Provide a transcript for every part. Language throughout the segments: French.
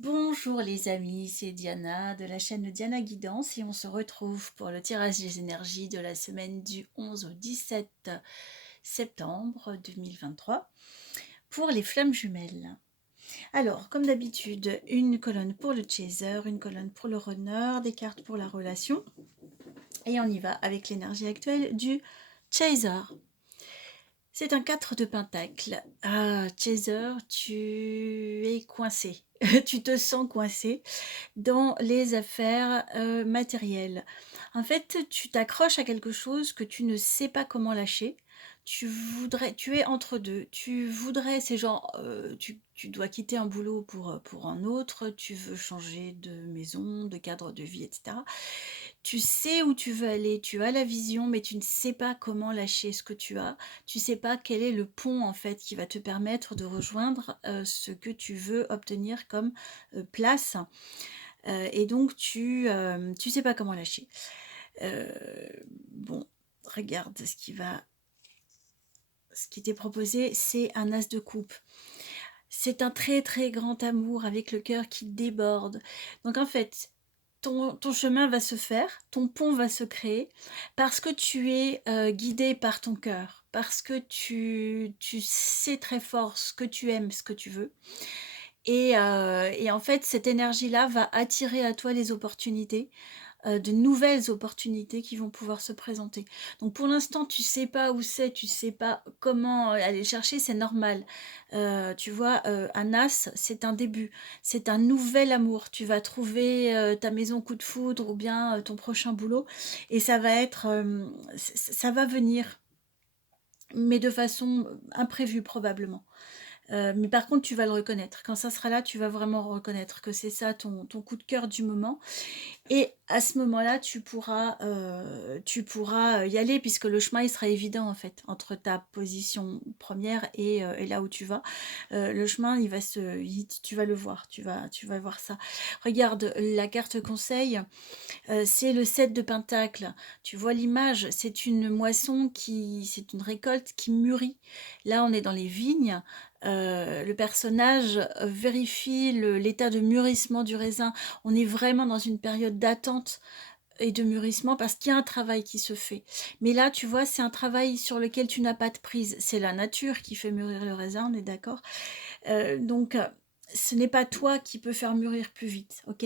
Bonjour les amis, c'est Diana de la chaîne Diana Guidance et on se retrouve pour le tirage des énergies de la semaine du 11 au 17 septembre 2023 pour les flammes jumelles. Alors, comme d'habitude, une colonne pour le chaser, une colonne pour le runner, des cartes pour la relation et on y va avec l'énergie actuelle du chaser. C'est un 4 de pentacle. Ah, chaser, tu es coincé. Tu te sens coincé dans les affaires matérielles. En fait, tu t'accroches à quelque chose que tu ne sais pas comment lâcher. Tu es entre deux. Tu voudrais, c'est genre, tu dois quitter un boulot pour un autre, tu veux changer de maison, de cadre de vie, etc. Tu sais où tu veux aller, tu as la vision, mais tu ne sais pas comment lâcher ce que tu as. Tu sais pas quel est le pont en fait qui va te permettre de rejoindre ce que tu veux obtenir comme place. Et donc tu sais pas comment lâcher. Euh, bon, regarde ce qui t'est proposé, c'est un as de coupe. C'est un très très grand amour avec le cœur qui déborde. Donc en fait, ton chemin va se faire, ton pont va se créer, parce que tu es guidé par ton cœur, parce que tu sais très fort ce que tu aimes, ce que tu veux. Et en fait, cette énergie-là va attirer à toi les opportunités, de nouvelles opportunités qui vont pouvoir se présenter. Donc pour l'instant, tu sais pas où c'est, tu sais pas comment aller chercher, c'est normal. Tu vois, un as, c'est un début, c'est un nouvel amour. Tu vas trouver ta maison coup de foudre ou bien ton prochain boulot, et ça va être, ça va venir, mais de façon imprévue probablement. Mais par contre, tu vas le reconnaître. Quand ça sera là, tu vas vraiment reconnaître que c'est ça ton coup de cœur du moment. Et à ce moment-là, tu pourras y aller puisque le chemin il sera évident en fait entre ta position première et là où tu vas. Le chemin, tu vas le voir, tu vas voir ça. Regarde la carte conseil, c'est le 7 de pentacle. Tu vois l'image, c'est une récolte qui mûrit. Là, on est dans les vignes. Le personnage vérifie l'état de mûrissement du raisin. On est vraiment dans une période d'attente et de mûrissement parce qu'il y a un travail qui se fait. Mais là, tu vois, c'est un travail sur lequel tu n'as pas de prise. C'est la nature qui fait mûrir le raisin, on est d'accord. Donc, ce n'est pas toi qui peux faire mûrir plus vite, ok.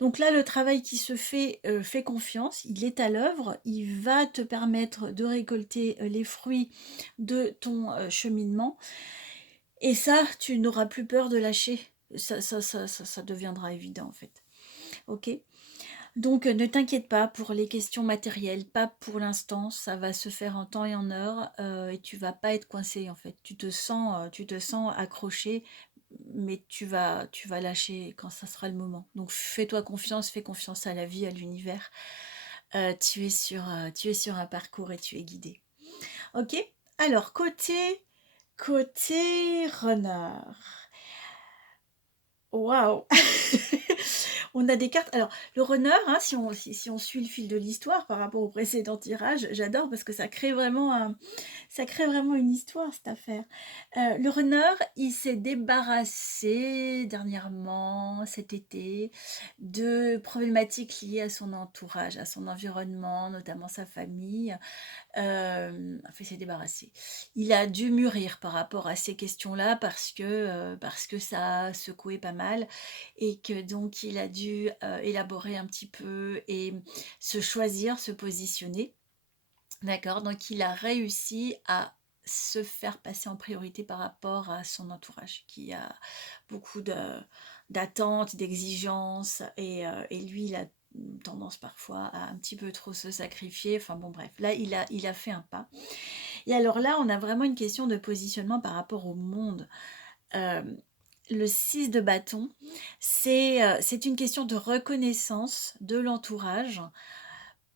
Donc là, le travail qui se fait, fais confiance, il est à l'œuvre, il va te permettre de récolter les fruits de ton cheminement. Et ça, tu n'auras plus peur de lâcher. Ça deviendra évident en fait. Ok. Donc ne t'inquiète pas pour les questions matérielles, pas pour l'instant, ça va se faire en temps et en heure, et tu vas pas être coincé en fait. Tu te sens accroché, mais tu vas lâcher quand ça sera le moment. Donc fais-toi confiance, fais confiance à la vie, à l'univers. Tu es sur un parcours et tu es guidé. Ok. Alors côté runner. Waouh! On a des cartes. Alors, le runner, hein, si on suit le fil de l'histoire par rapport au précédent tirage, j'adore parce que ça crée vraiment une histoire, cette affaire. Le runner, il s'est débarrassé dernièrement, cet été, de problématiques liées à son entourage, à son environnement, notamment sa famille. Enfin, il s'est débarrassé. Il a dû mûrir par rapport à ces questions-là parce que ça a secoué pas mal et que donc il a dû élaborer un petit peu et se choisir, se positionner. D'accord? Donc il a réussi à se faire passer en priorité par rapport à son entourage qui a beaucoup d'attentes, d'exigences et lui il a tendance parfois à un petit peu trop se sacrifier. Enfin bon bref, là il a fait un pas. Et alors là, on a vraiment une question de positionnement par rapport au monde. Euh, le 6 de bâton, c'est une question de reconnaissance de l'entourage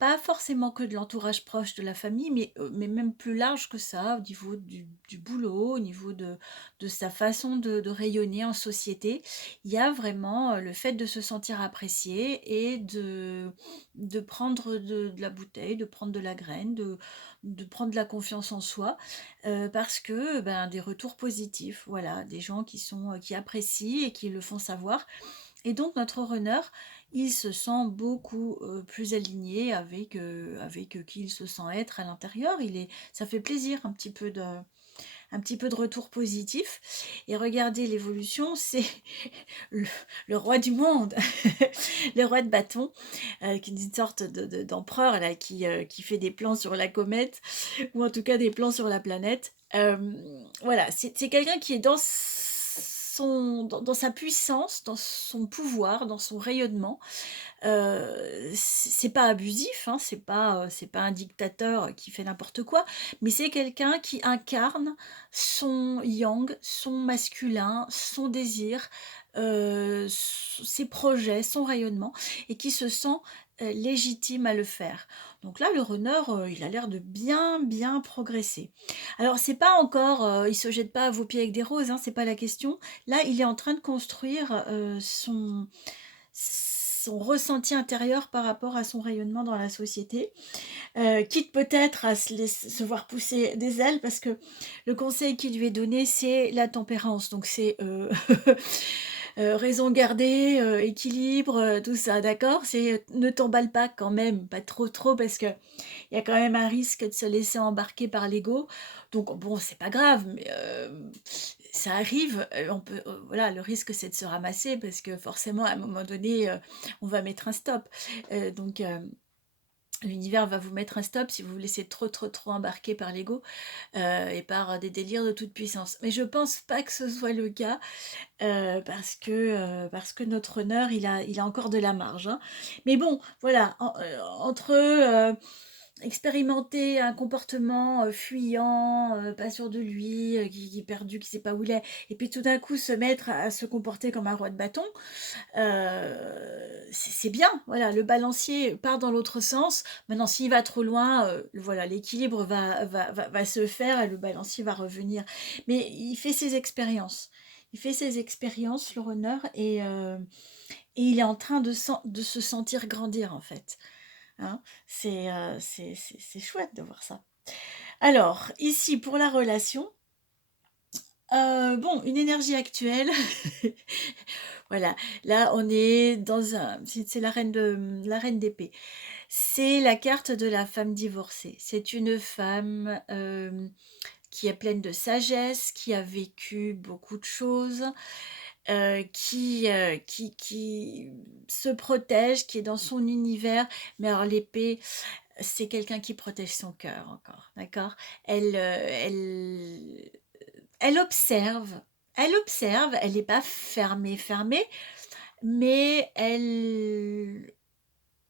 pas forcément que de l'entourage proche de la famille, mais même plus large que ça, au niveau du boulot, au niveau de sa façon de rayonner en société. Il y a vraiment le fait de se sentir apprécié et de prendre de la bouteille, de prendre de la graine, de prendre de la confiance en soi, parce que ben, des retours positifs, voilà, des gens qui apprécient et qui le font savoir. Et donc notre runner, il se sent beaucoup plus aligné avec qui il se sent être à l'intérieur. Ça fait plaisir un petit peu de retour positif. Et regardez l'évolution, c'est le, le roi du monde, le roi de bâton, qui est une sorte d'empereur là, qui fait des plans sur la comète, ou en tout cas des plans sur la planète. Voilà, c'est quelqu'un qui est dans sa puissance, dans son pouvoir, dans son rayonnement. C'est pas abusif, hein, c'est pas un dictateur qui fait n'importe quoi, mais c'est quelqu'un qui incarne son yang, son masculin, son désir, ses projets, son rayonnement, et qui se sent légitime à le faire. Donc là, le runner, il a l'air de bien, bien progresser. Alors, c'est pas encore, il se jette pas à vos pieds avec des roses, hein, c'est pas la question. Là, il est en train de construire son ressenti intérieur par rapport à son rayonnement dans la société, quitte peut-être à se voir pousser des ailes, parce que le conseil qui lui est donné, c'est la tempérance. Donc c'est raison gardée, équilibre, tout ça, d'accord? C'est ne t'emballe pas quand même, pas trop trop, parce que il y a quand même un risque de se laisser embarquer par l'ego. Donc bon, c'est pas grave, mais ça arrive, voilà, le risque c'est de se ramasser, parce que forcément à un moment donné, on va mettre un stop. Donc l'univers va vous mettre un stop si vous vous laissez trop trop trop embarquer par l'ego et par des délires de toute puissance. Mais je pense pas que ce soit le cas, parce que notre honneur, il a encore de la marge, hein. Mais bon, voilà, entre expérimenter un comportement fuyant, pas sûr de lui, qui est perdu, qui sait pas où il est, et puis tout d'un coup se mettre à se comporter comme un roi de bâton, c'est bien. Voilà, le balancier part dans l'autre sens. Maintenant, s'il va trop loin, voilà, l'équilibre va se faire et le balancier va revenir. Mais il fait ses expériences. Il fait ses expériences, le runner, et il est en train de se sentir grandir, en fait. Hein. C'est chouette de voir ça. Alors, ici, pour la relation, bon, une énergie actuelle. Voilà, là, on est dans c'est la reine d'épée. C'est la carte de la femme divorcée. C'est une femme qui est pleine de sagesse, qui a vécu beaucoup de choses, qui se protège, qui est dans son univers. Mais alors l'épée, c'est quelqu'un qui protège son cœur encore, d'accord? Elle observe, elle n'est pas fermée, mais elle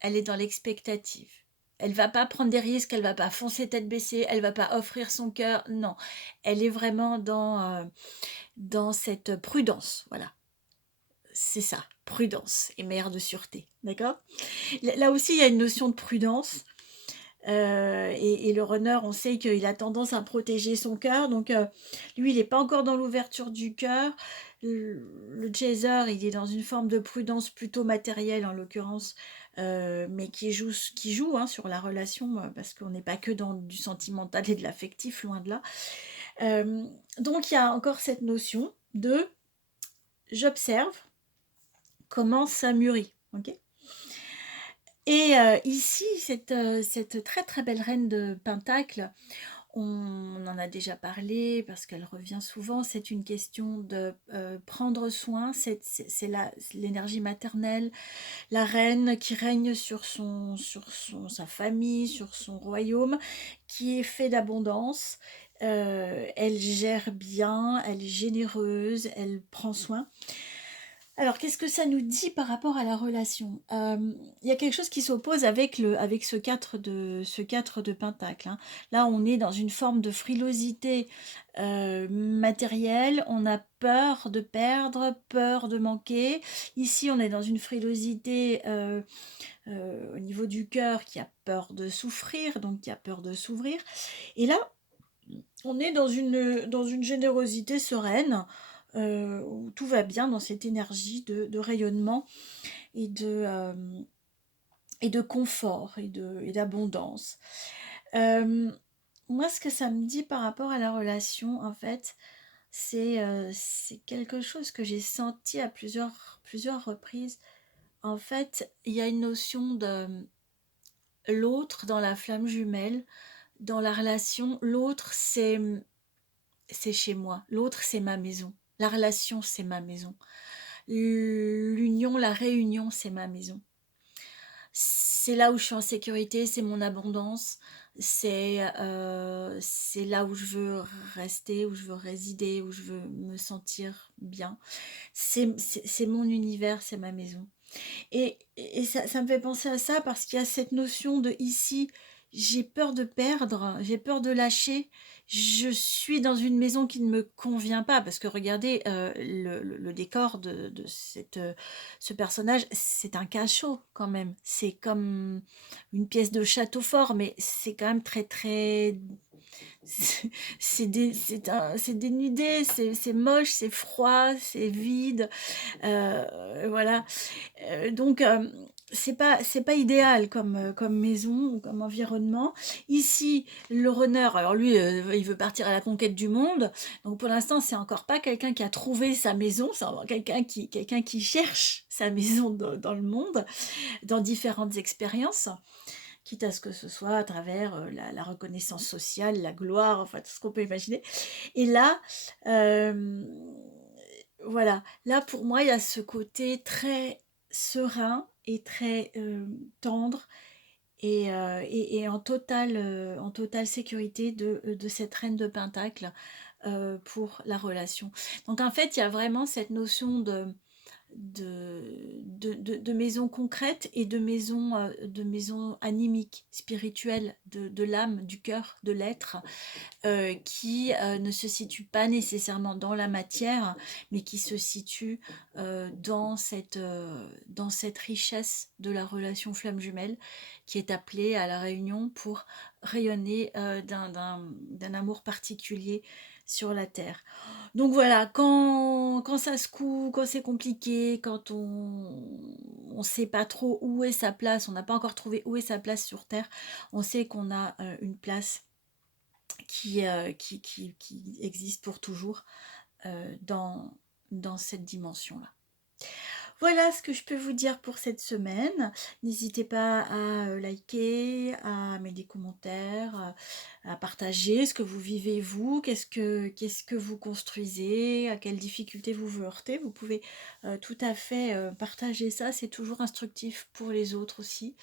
est dans l'expectative. Elle va pas prendre des risques, elle va pas foncer tête baissée, elle va pas offrir son cœur, non. Elle est vraiment dans cette prudence, voilà. C'est ça, prudence et mère de sûreté, d'accord? Là aussi, il y a une notion de prudence. Et le runner, on sait qu'il a tendance à protéger son cœur, donc lui, il n'est pas encore dans l'ouverture du cœur. Le chaser, il est dans une forme de prudence plutôt matérielle, en l'occurrence, mais qui joue hein, sur la relation, parce qu'on n'est pas que dans du sentimental et de l'affectif, loin de là. Donc il y a encore cette notion de j'observe comment ça mûrit, ok? Et ici, cette très très belle reine de Pentacle, on en a déjà parlé parce qu'elle revient souvent, c'est une question de prendre soin, c'est l'énergie maternelle, la reine qui règne sur sa famille, sur son royaume, qui est fait d'abondance. Elle gère bien, elle est généreuse, elle prend soin. Alors, qu'est-ce que ça nous dit par rapport à la relation? Il y a quelque chose qui s'oppose avec ce 4 de pentacle, hein. Là, on est dans une forme de frilosité, matérielle. On a peur de perdre, peur de manquer. Ici, on est dans une frilosité, au niveau du cœur qui a peur de souffrir, donc qui a peur de s'ouvrir. Et là, on est dans une générosité sereine, où tout va bien dans cette énergie de rayonnement et et de confort et d'abondance. Euh, Moi, ce que ça me dit par rapport à la relation, en fait, c'est quelque chose que j'ai senti à plusieurs reprises. En fait, il y a une notion de l'autre dans la flamme jumelle, dans la relation. L'autre, c'est chez moi. L'autre, c'est ma maison. La relation, c'est ma maison. L'union, la réunion, c'est ma maison. C'est là où je suis en sécurité, c'est mon abondance, c'est là où je veux rester, où je veux résider, où je veux me sentir bien. C'est mon univers, c'est ma maison. Et ça me fait penser à ça parce qu'il y a cette notion de ici, j'ai peur de perdre, j'ai peur de lâcher. Je suis dans une maison qui ne me convient pas parce que regardez le décor de ce personnage, c'est un cachot quand même. C'est comme une pièce de château fort, mais c'est quand même très très c'est dénudé, c'est moche, c'est froid, c'est vide, voilà. Donc, c'est pas idéal comme maison ou comme environnement. Ici, le runner, alors lui, il veut partir à la conquête du monde. Donc, pour l'instant, c'est encore pas quelqu'un qui a trouvé sa maison, c'est encore quelqu'un qui cherche sa maison dans le monde, dans différentes expériences, quitte à ce que ce soit à travers la reconnaissance sociale, la gloire, enfin tout ce qu'on peut imaginer. Et là, euh, voilà, là pour moi, il y a ce côté très serein et très tendre et en totale sécurité de cette reine de Pentacle pour la relation. Donc en fait, il y a vraiment cette notion de maison concrète et de maison animique, spirituelle, de l'âme, du cœur, de l'être, qui ne se situe pas nécessairement dans la matière, mais qui se situe dans cette richesse de la relation flamme jumelle, qui est appelée à la réunion pour rayonner d'un amour particulier sur la terre. Donc voilà, quand ça se coud, quand c'est compliqué, quand on sait pas trop où est sa place, on n'a pas encore trouvé où est sa place sur Terre, on sait qu'on a une place qui existe pour toujours dans cette dimension-là. Voilà ce que je peux vous dire pour cette semaine. N'hésitez pas à liker, à mettre des commentaires, à partager ce que vous vivez vous, qu'est-ce que vous construisez, à quelles difficultés vous vous heurtez. Vous pouvez tout à fait partager ça, c'est toujours instructif pour les autres aussi.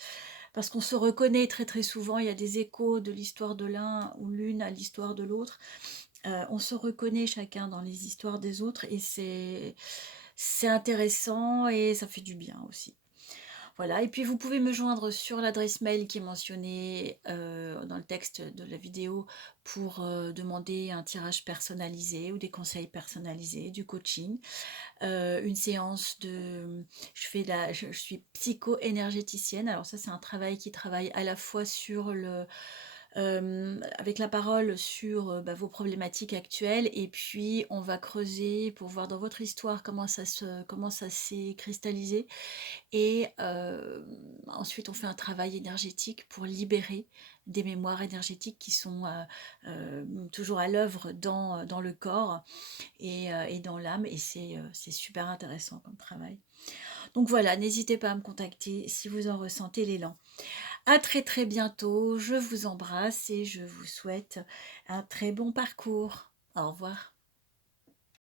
Parce qu'on se reconnaît très très souvent, il y a des échos de l'histoire de l'un ou l'une à l'histoire de l'autre. On se reconnaît chacun dans les histoires des autres et c'est intéressant et ça fait du bien aussi. Voilà, et puis vous pouvez me joindre sur l'adresse mail qui est mentionnée dans le texte de la vidéo pour demander un tirage personnalisé ou des conseils personnalisés, du coaching, une séance de... Je suis psycho-énergéticienne, alors ça c'est un travail qui travaille à la fois sur avec la parole sur vos problématiques actuelles et puis on va creuser pour voir dans votre histoire comment ça s'est cristallisé et ensuite on fait un travail énergétique pour libérer des mémoires énergétiques qui sont toujours à l'œuvre dans le corps et dans l'âme et c'est super intéressant comme travail. Donc voilà, n'hésitez pas à me contacter si vous en ressentez l'élan. À très très bientôt, je vous embrasse et je vous souhaite un très bon parcours. Au revoir.